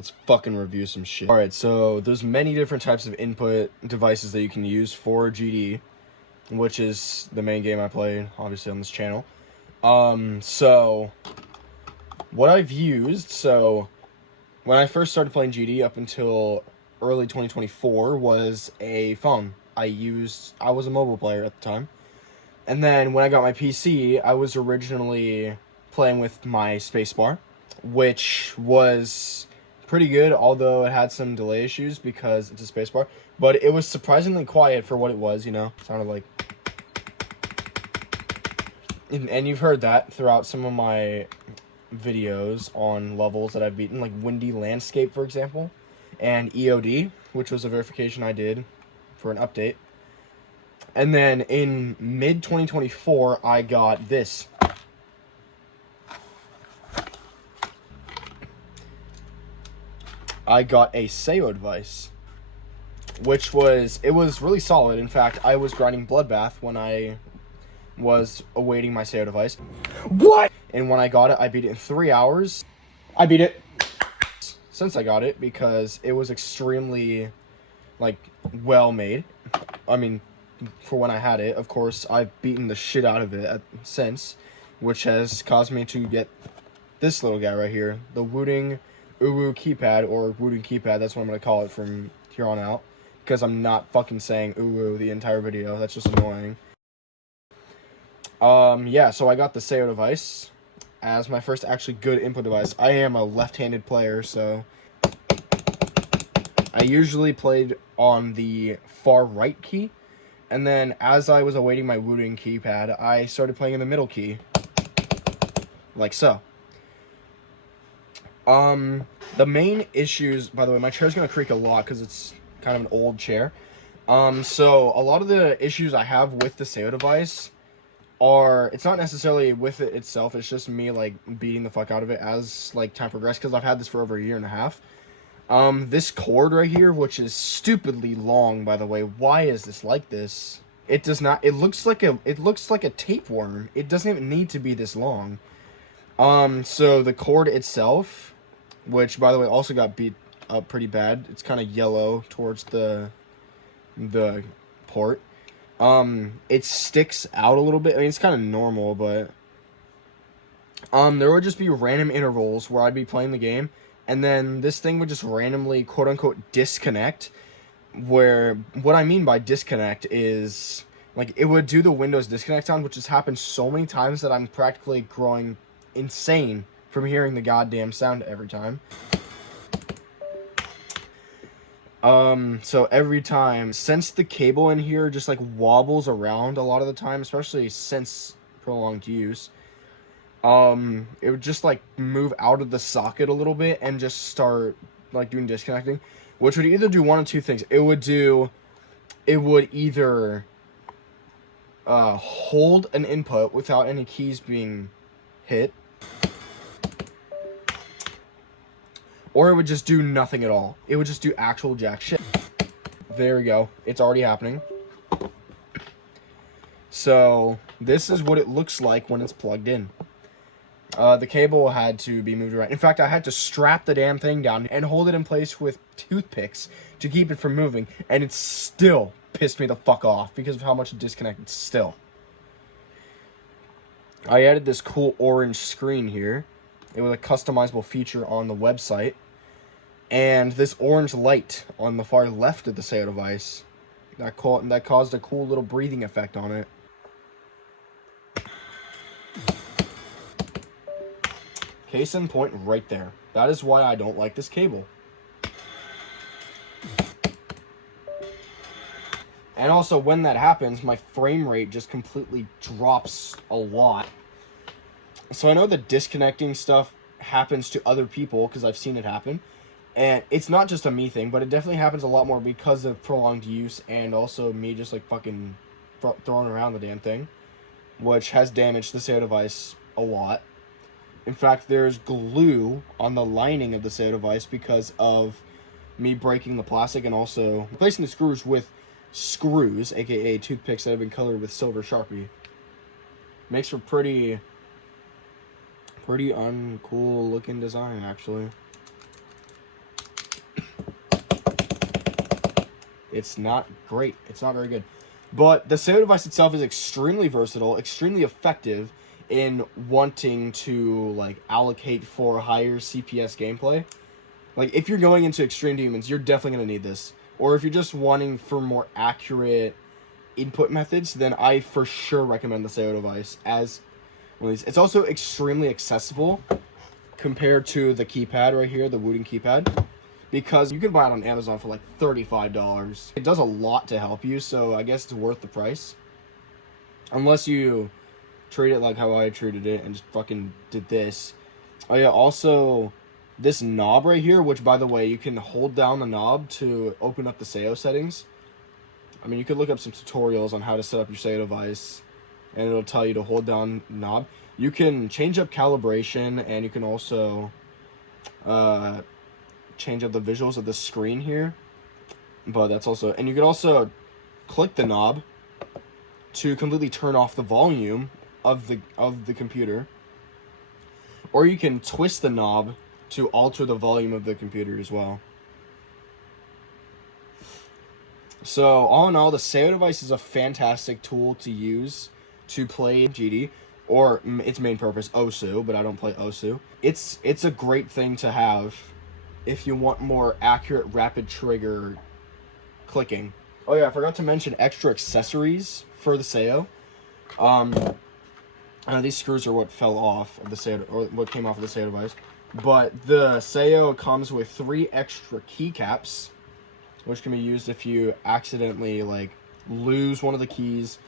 Let's fucking review some shit. Alright, so there's many different types of input devices that you can use for GD, which is the main game I play, obviously, on this channel. So what I've used, so when I first started playing GD up until early 2024 was a phone. I was a mobile player at the time. And then when I got my PC, I was originally playing with my spacebar, which was pretty good, although it had some delay issues because it's a spacebar. But it was surprisingly quiet for what it was, you know? Sounded like... And you've heard that throughout some of my videos on levels that I've beaten, like Windy Landscape, for example, and EOD, which was a verification I did for an update. And then in mid-2024, I got this. I got a SayoDevice, which was really solid. In fact, I was grinding Bloodbath when I was awaiting my SayoDevice. What? And when I got it, I beat it in 3 hours. I beat it since I got it because it was extremely, like, well made. I mean, for when I had it, of course, I've beaten the shit out of it since, which has caused me to get this little guy right here, the Wooting Keypad, or Wooting Keypad. That's what I'm going to call it from here on out, because I'm not fucking saying the entire video. That's just annoying. Yeah, so I got the SayoDevice as my first actually good input device. I am a left-handed player, so I usually played on the far right key, and then as I was awaiting my Wooting Keypad, I started playing in the middle key, like so. The main issues, by the way, my chair's gonna creak a lot because it's kind of an old chair. So a lot of the issues I have with the SayoDevice it's not necessarily with it itself, it's just me, like, beating the fuck out of it as, like, time progressed, because I've had this for over 1.5 years. This cord right here, which is stupidly long, by the way, why is this like this? It does not, it looks like a tapeworm. It doesn't even need to be this long. So the cord itself, which, by the way, also got beat up pretty bad, it's kind of yellow towards the port. It sticks out a little bit. I mean, it's kind of normal, but there would just be random intervals where I'd be playing the game, and then this thing would just randomly, quote-unquote, disconnect, where, what I mean by disconnect is, like, it would do the Windows disconnect sound, which has happened so many times that I'm practically growing insane from hearing the goddamn sound every time. So every time, since the cable in here just, like, wobbles around a lot of the time, especially since prolonged use, it would just, like, move out of the socket a little bit and just start, like, doing disconnecting, which would either do one of two things. It would either hold an input without any keys being hit, or it would just do nothing at all. It would just do actual jack shit. There we go. It's already happening. So this is what it looks like when it's plugged in. The cable had to be moved around. In fact, I had to strap the damn thing down and hold it in place with toothpicks to keep it from moving, and it still pissed me the fuck off because of how much it disconnected still. I added this cool orange screen here. It was a customizable feature on the website, and this orange light on the far left of the SayoDevice that caused a cool little breathing effect on it. Case in point right there. That is why I don't like this cable. And also, when that happens, my frame rate just completely drops a lot. So I know that disconnecting stuff happens to other people, because I've seen it happen. And it's not just a me thing, but it definitely happens a lot more because of prolonged use, and also me just, like, fucking throwing around the damn thing, which has damaged the SayoDevice a lot. In fact, there's glue on the lining of the SayoDevice because of me breaking the plastic and also replacing the screws with screws, aka toothpicks that have been colored with silver Sharpie. Makes for pretty uncool looking design, actually. It's not great. It's not very good. But the SayoDevice itself is extremely versatile, extremely effective in wanting to, like, allocate for higher CPS gameplay. Like, if you're going into Extreme Demons, you're definitely going to need this. Or if you're just wanting for more accurate input methods, then I for sure recommend the SayoDevice as one of these. It's also extremely accessible compared to the keypad right here, the Wooting keypad, because you can buy it on Amazon for like $35. It does a lot to help you, so I guess it's worth the price. Unless you treat it like how I treated it and just fucking did this. Oh yeah, also this knob right here, which by the way, you can hold down the knob to open up the Sayo settings. I mean, you could look up some tutorials on how to set up your SayoDevice, and it'll tell you to hold down the knob. You can change up calibration, and you can also change up the visuals of the screen here. But that's also, and you can also click the knob to completely turn off the volume of the computer, or you can twist the knob to alter the volume of the computer as well. So all in all, the SayoDevice is a fantastic tool to use to play GD, or its main purpose, OSU, but I don't play OSU. It's a great thing to have if you want more accurate rapid trigger clicking. Oh yeah, I forgot to mention extra accessories for the Sayo. These screws are what fell off of the Sayo, or what came off of the SayoDevice. But the Sayo comes with 3 extra keycaps, which can be used if you accidentally like lose one of the keys.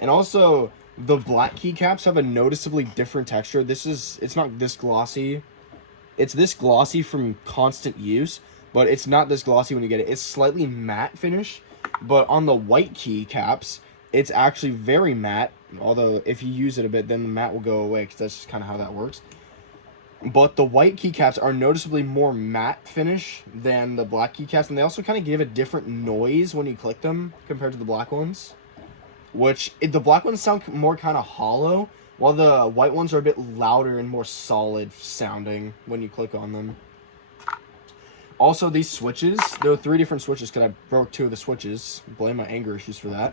And also the black keycaps have a noticeably different texture. It's not this glossy. It's this glossy from constant use, but it's not this glossy when you get it. It's slightly matte finish, but on the white keycaps, it's actually very matte. Although if you use it a bit, then the matte will go away, because that's just kind of how that works. But the white keycaps are noticeably more matte finish than the black keycaps, and they also kind of give a different noise when you click them compared to the black ones. The black ones sound more kind of hollow, while the white ones are a bit louder and more solid sounding when you click on them. Also, these switches, there are 3 different switches because I broke 2 of the switches. Blame my anger issues for that.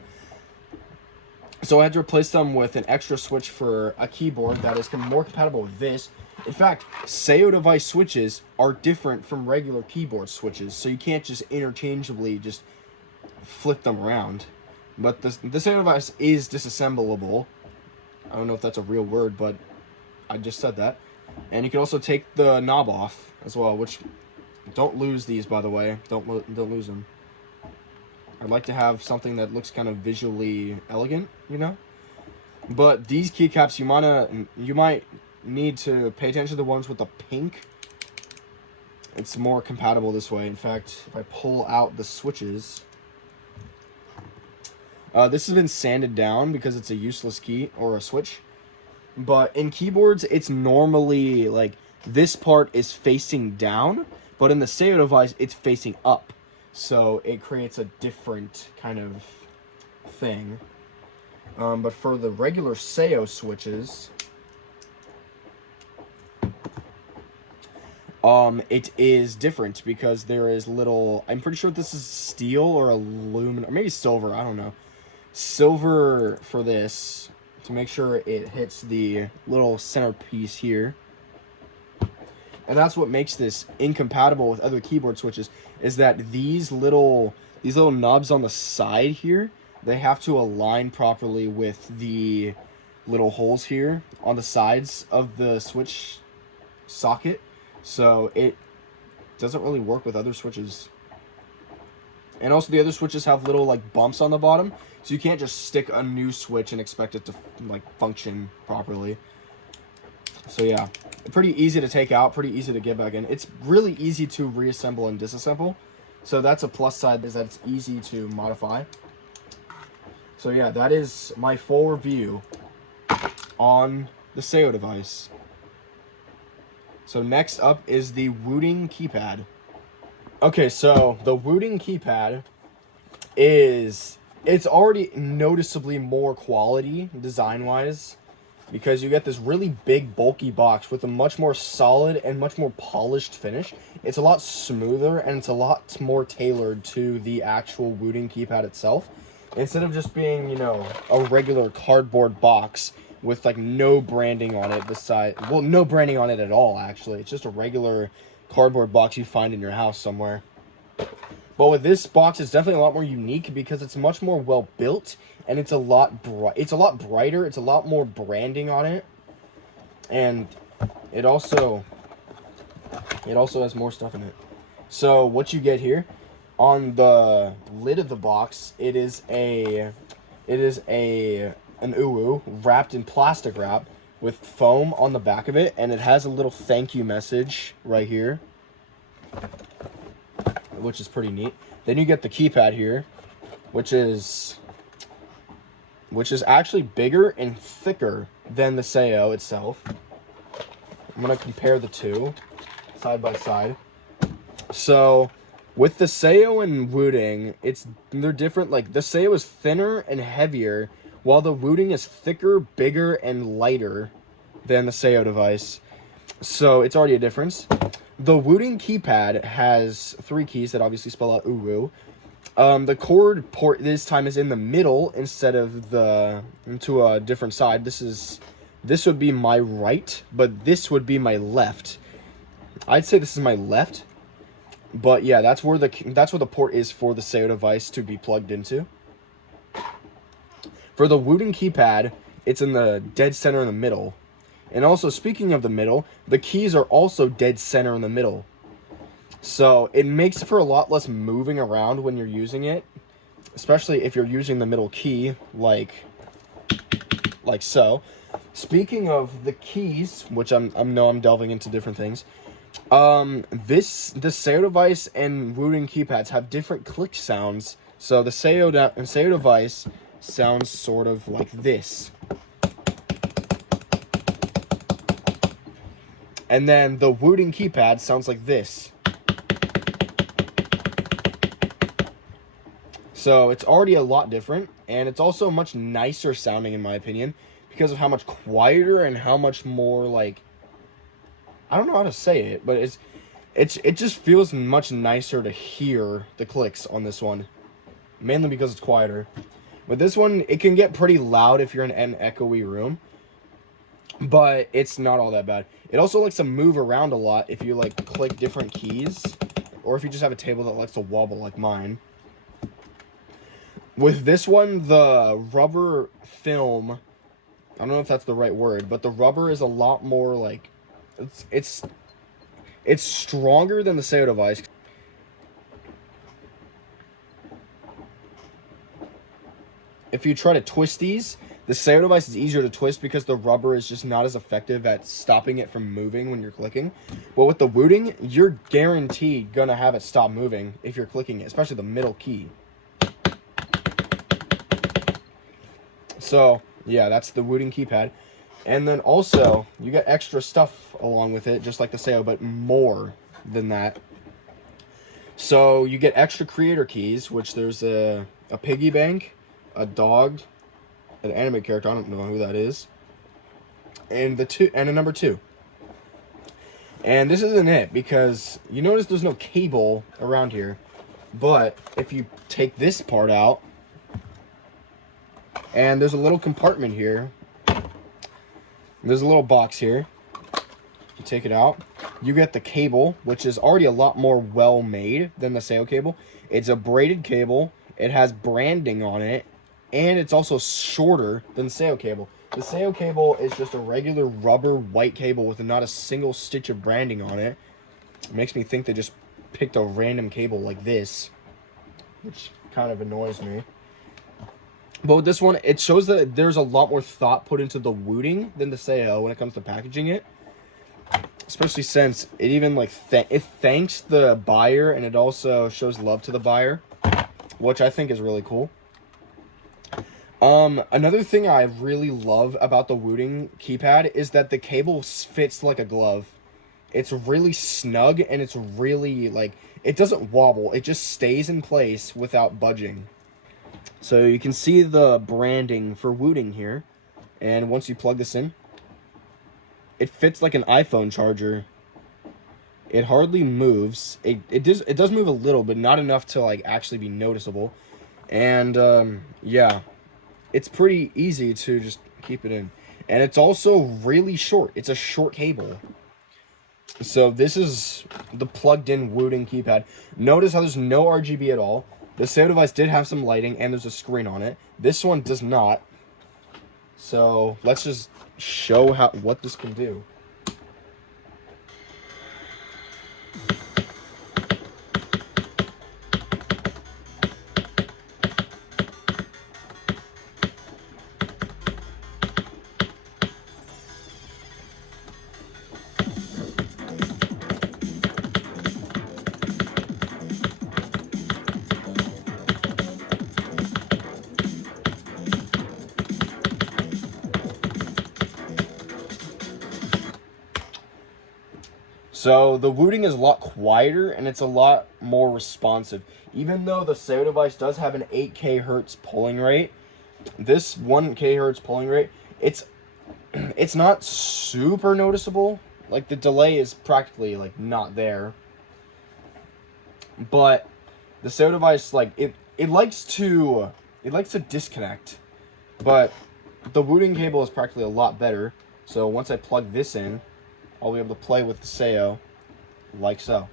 So I had to replace them with an extra switch for a keyboard that is more compatible with this. In fact, SayoDevice switches are different from regular keyboard switches, so you can't just interchangeably just flip them around. But the SayoDevice is disassemblable. I don't know if that's a real word, but I just said that. And you can also take the knob off as well, which, don't lose these, by the way. Don't lose them. I'd like to have something that looks kind of visually elegant, you know? But these keycaps, you might need to pay attention to the ones with the pink. It's more compatible this way. In fact, if I pull out the switches, this has been sanded down because it's a useless key or a switch. But in keyboards, it's normally like this part is facing down, but in the SayoDevice, it's facing up. So it creates a different kind of thing. But for the regular Sayo switches, it is different because there is little, I'm pretty sure this is steel or aluminum, or maybe silver, I don't know. Silver for this to make sure it hits the little centerpiece here. And that's what makes this incompatible with other keyboard switches, is that these little knobs on the side here, they have to align properly with the little holes here on the sides of the switch socket. So it doesn't really work with other switches. And also the other switches have little like bumps on the bottom, so you can't just stick a new switch and expect it to like function properly. So yeah, pretty easy to take out, pretty easy to get back in. It's really easy to reassemble and disassemble. So that's a plus side, is that it's easy to modify. So yeah, that is my full review on the SayoDevice. So next up is the Wooting keypad. Okay, so the Wooting keypad it's already noticeably more quality design-wise because you get this really big, bulky box with a much more solid and much more polished finish. It's a lot smoother, and it's a lot more tailored to the actual Wooting keypad itself. Instead of just being, you know, a regular cardboard box with, like, no branding on it well, no branding on it at all, actually. It's just a regular cardboard box you find in your house somewhere. But with this box, it's definitely a lot more unique because it's much more well built, and it's a lot brighter. It's a lot more branding on it, and it also has more stuff in it. So what you get here on the lid of the box, it is an uwu wrapped in plastic wrap with foam on the back of it, and it has a little thank you message right here, which is pretty neat. Then you get the keypad here, which is actually bigger and thicker than the Sayo itself. I'm gonna compare the two side by side. So with the Sayo and Wooting, they're different. Like, the Sayo is thinner and heavier, while the Wooting is thicker, bigger, and lighter than the SayoDevice. So it's already a difference. The Wooting keypad has 3 keys that obviously spell out uwu. The chord port this time is in the middle instead of to a different side. This would be my right, but this would be my left. I'd say this is my left, but yeah, that's where the port is for the SayoDevice to be plugged into. For the Wooting keypad, it's in the dead center in the middle. And also, speaking of the middle, the keys are also dead center in the middle. So it makes for a lot less moving around when you're using it, especially if you're using the middle key, like so. Speaking of the keys, which I'm delving into different things. The SayoDevice and Wooting keypads have different click sounds. So the SayoDevice sounds sort of like this. And then the Wooting keypad sounds like this. So it's already a lot different, and it's also much nicer sounding in my opinion because of how much quieter and how much more, like, I don't know how to say it, but it just feels much nicer to hear the clicks on this one, mainly because it's quieter. With this one, it can get pretty loud if you're in an echoey room, but it's not all that bad. It also likes to move around a lot if you, like, click different keys, or if you just have a table that likes to wobble like mine. With this one, the rubber film, I don't know if that's the right word, but the rubber is a lot more, like, it's stronger than the SayoDevice. If you try to twist these, the SayoDevice is easier to twist because the rubber is just not as effective at stopping it from moving when you're clicking. But with the Wooting, you're guaranteed gonna have it stop moving if you're clicking it, especially the middle key. So, yeah, that's the Wooting keypad. And then also, you get extra stuff along with it, just like the Sayo, but more than that. So, you get extra creator keys, which there's a piggy bank, a dog, an anime character, I don't know who that is, and a number 2. And this isn't it, because you notice there's no cable around here, but if you take this part out, and there's a little compartment here, there's a little box here, you take it out, you get the cable, which is already a lot more well made than the Sayo cable. It's a braided cable, it has branding on it, and it's also shorter than the Sayo cable. The Sayo cable is just a regular rubber white cable with not a single stitch of branding on it. It makes me think they just picked a random cable like this, which kind of annoys me. But with this one, it shows that there's a lot more thought put into the Wooting than the Sayo when it comes to packaging it. Especially since it even, like, it thanks the buyer, and it also shows love to the buyer, which I think is really cool. Another thing I really love about the Wooting keypad is that the cable fits like a glove. It's really snug, and it's really, like, it doesn't wobble. It just stays in place without budging. So you can see the branding for Wooting here. And once you plug this in, it fits like an iPhone charger. It hardly moves. It does move a little, but not enough to like actually be noticeable. And yeah, it's pretty easy to just keep it in. And it's also really short. It's a short cable. So this is the plugged-in Wooting keypad. Notice how there's no RGB at all. The SayoDevice did have some lighting, and there's a screen on it. This one does not. So let's just show what this can do. So the Wooting is a lot quieter and it's a lot more responsive. Even though the SayoDevice does have an 8K hertz polling rate, this 1K hertz polling rate, it's not super noticeable. Like the delay is practically like not there. But the SayoDevice, like it likes to disconnect. But the Wooting cable is practically a lot better. So once I plug this in, I'll be able to play with the Sayo like so.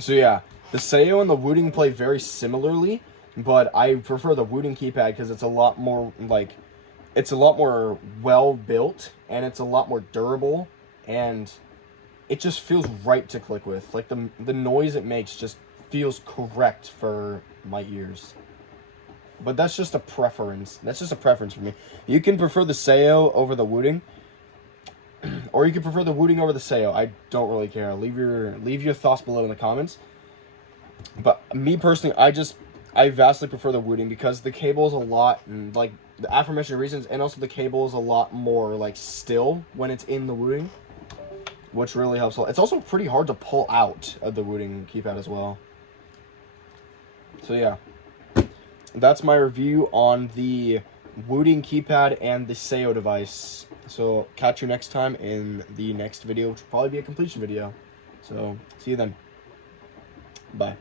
So yeah, the Sayo and the Wooting play very similarly, but I prefer the Wooting keypad because it's a lot more like, it's a lot more well built and it's a lot more durable and it just feels right to click with. Like the noise it makes just feels correct for my ears. But that's just a preference. That's just a preference for me. You can prefer the Sayo over the Wooting, or you can prefer the Wooting over the Sayo. I don't really care. Leave your thoughts below in the comments. But me personally, I vastly prefer the Wooting because the cable is a lot, like the aforementioned reasons, and also the cable is a lot more like still when it's in the Wooting, which really helps a lot. It's also pretty hard to pull out of the Wooting keypad as well. So yeah, that's my review on the Wooting keypad and the SayoDevice. So catch you next time in the next video, which will probably be a completion video. So see you then. Bye.